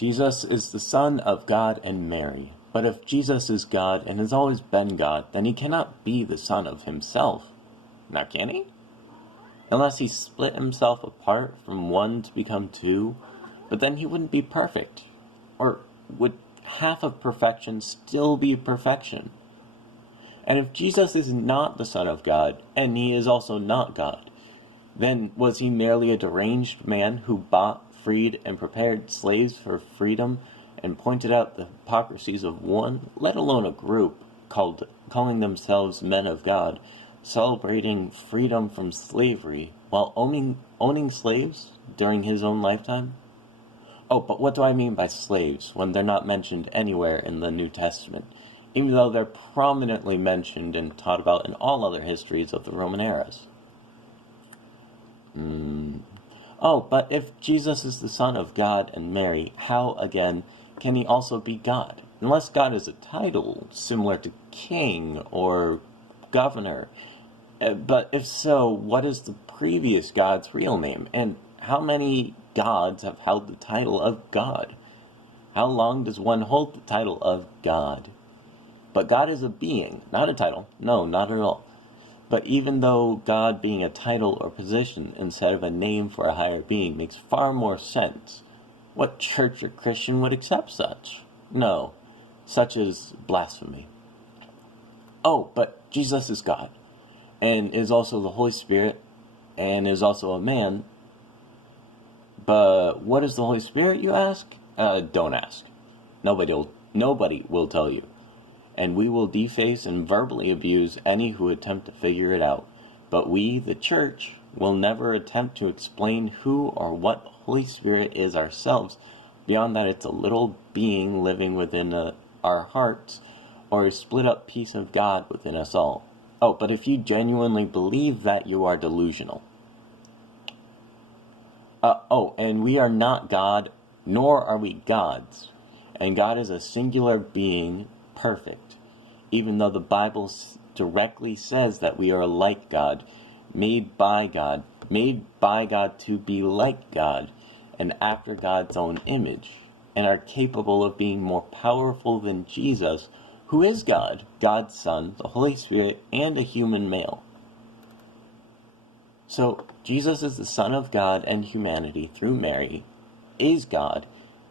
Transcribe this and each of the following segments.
Jesus is the Son of God and Mary. But if Jesus is God and has always been God, then he cannot be the Son of himself. Now can he? Unless he split himself apart from one to become two, but then he wouldn't be perfect. Or would half of perfection still be perfection? And if Jesus is not the Son of God, and he is also not God, then was he merely a deranged man who bought, freed, and prepared slaves for freedom and pointed out the hypocrisies of one, let alone a group, calling themselves men of God, celebrating freedom from slavery while owning slaves during his own lifetime? Oh, but what do I mean by slaves when they're not mentioned anywhere in the New Testament, even though they're prominently mentioned and taught about in all other histories of the Roman eras? Oh, but if Jesus is the Son of God and Mary, how, again, can he also be God? Unless God is a title similar to king or governor. But if so, what is the previous God's real name? And how many gods have held the title of God? How long does one hold the title of God? But God is a being, not a title. No, not at all. But even though God being a title or position instead of a name for a higher being makes far more sense, what church or Christian would accept such? No, such is blasphemy. Oh, but Jesus is God, and is also the Holy Spirit, and is also a man. But what is the Holy Spirit, you ask? Don't ask. Nobody will tell you. And we will deface and verbally abuse any who attempt to figure it out. But we, the church, will never attempt to explain who or what the Holy Spirit is ourselves, beyond that it's a little being living within our hearts, or a split-up piece of God within us all. Oh, but if you genuinely believe that, you are delusional. And we are not God, nor are we gods. And God is a singular being, perfect, even though the Bible directly says that we are like God, made by God to be like God, and after God's own image, and are capable of being more powerful than Jesus, who is God, God's Son, the Holy Spirit, and a human male. So, Jesus is the Son of God and humanity through Mary, is God,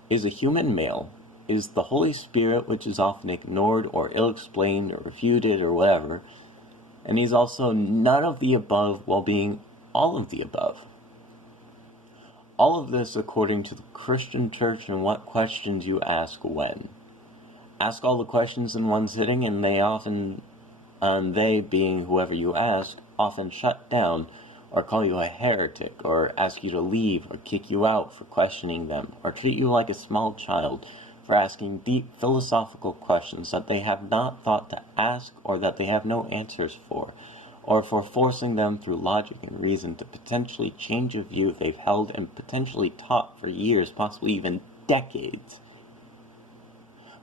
is a human male, is the Holy Spirit, which is often ignored or ill-explained or refuted or whatever, and he's also none of the above while being all of the above. All of this according to the Christian church and what questions you ask when. Ask all the questions in one sitting, and they being whoever you ask, often shut down or call you a heretic or ask you to leave or kick you out for questioning them or treat you like a small child for asking deep philosophical questions that they have not thought to ask or that they have no answers for, or for forcing them through logic and reason to potentially change a view they've held and potentially taught for years, possibly even decades.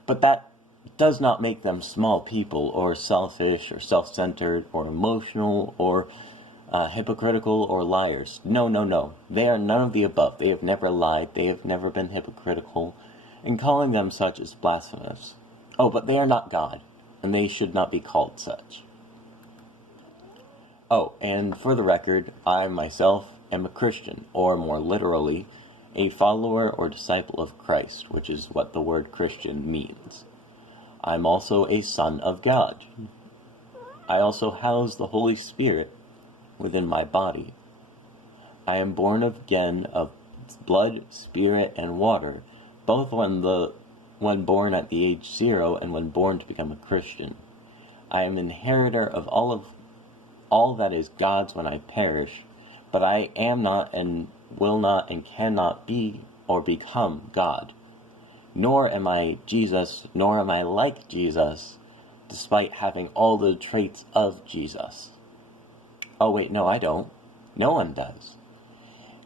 But that does not make them small people or selfish or self-centered or emotional or hypocritical or liars. No. They are none of the above. They have never lied. They have never been hypocritical. And calling them such is blasphemous. Oh, but they are not God, and they should not be called such. Oh, and for the record, I myself am a Christian, or more literally, a follower or disciple of Christ, which is what the word Christian means. I'm also a son of God. I also house the Holy Spirit within my body. I am born again of blood, spirit, and water, both when born at the age 0 and when born to become a Christian. I am inheritor of all that is God's when I perish, but I am not and will not and cannot be or become God. Nor am I Jesus, nor am I like Jesus, despite having all the traits of Jesus. Oh wait, no, I don't. No one does.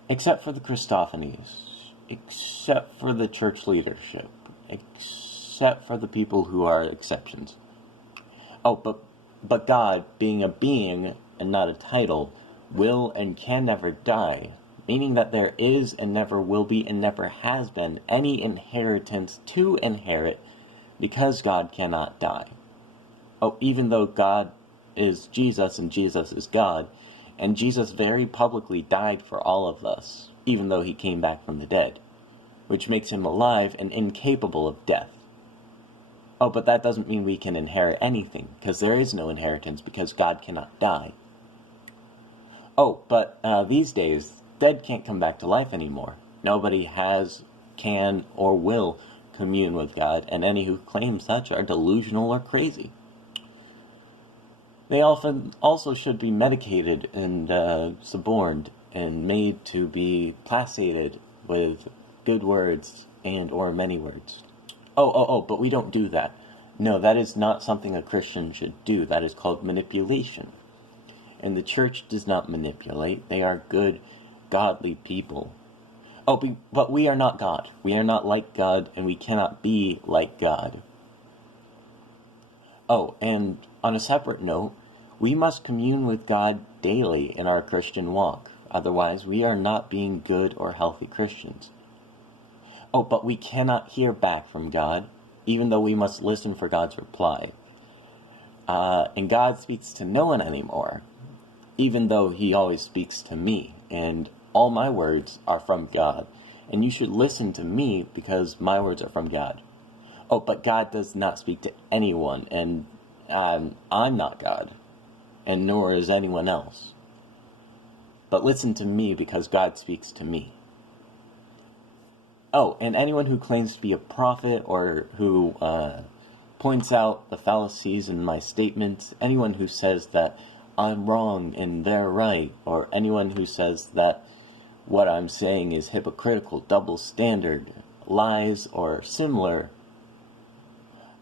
Except for the Christophanies. Except for the church leadership. Except for the people who are exceptions. Oh, but God, being a being and not a title, will and can never die, meaning that there is and never will be and never has been any inheritance to inherit because God cannot die. Oh, even though God is Jesus and Jesus is God, and Jesus very publicly died for all of us, even though he came back from the dead, which makes him alive and incapable of death. Oh, but that doesn't mean we can inherit anything, because there is no inheritance because God cannot die. Oh, but these days, dead can't come back to life anymore. Nobody has, can, or will commune with God, and any who claim such are delusional or crazy. They often also should be medicated and suborned and made to be placated with good words and or many words. But we don't do that. No, that is not something a Christian should do. That is called manipulation. And the church does not manipulate. They are good, godly people. But we are not God. We are not like God, and we cannot be like God. Oh, and on a separate note, we must commune with God daily in our Christian walk. Otherwise, we are not being good or healthy Christians. Oh, but we cannot hear back from God, even though we must listen for God's reply. And God speaks to no one anymore, even though he always speaks to me. And all my words are from God. And you should listen to me because my words are from God. Oh, but God does not speak to anyone, and I'm not God, and nor is anyone else. But listen to me because God speaks to me. Oh, and anyone who claims to be a prophet or who points out the fallacies in my statements, anyone who says that I'm wrong and they're right, or anyone who says that what I'm saying is hypocritical, double standard, lies, or similar,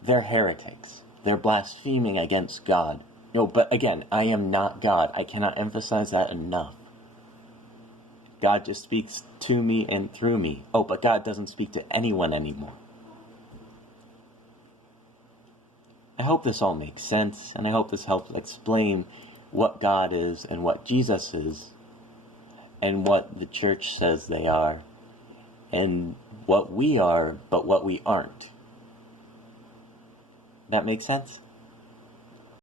they're heretics. They're blaspheming against God. No, but again, I am not God. I cannot emphasize that enough. God just speaks to me and through me. Oh, but God doesn't speak to anyone anymore. I hope this all makes sense, and I hope this helps explain what God is and what Jesus is, and what the church says they are, and what we are, but what we aren't. That makes sense?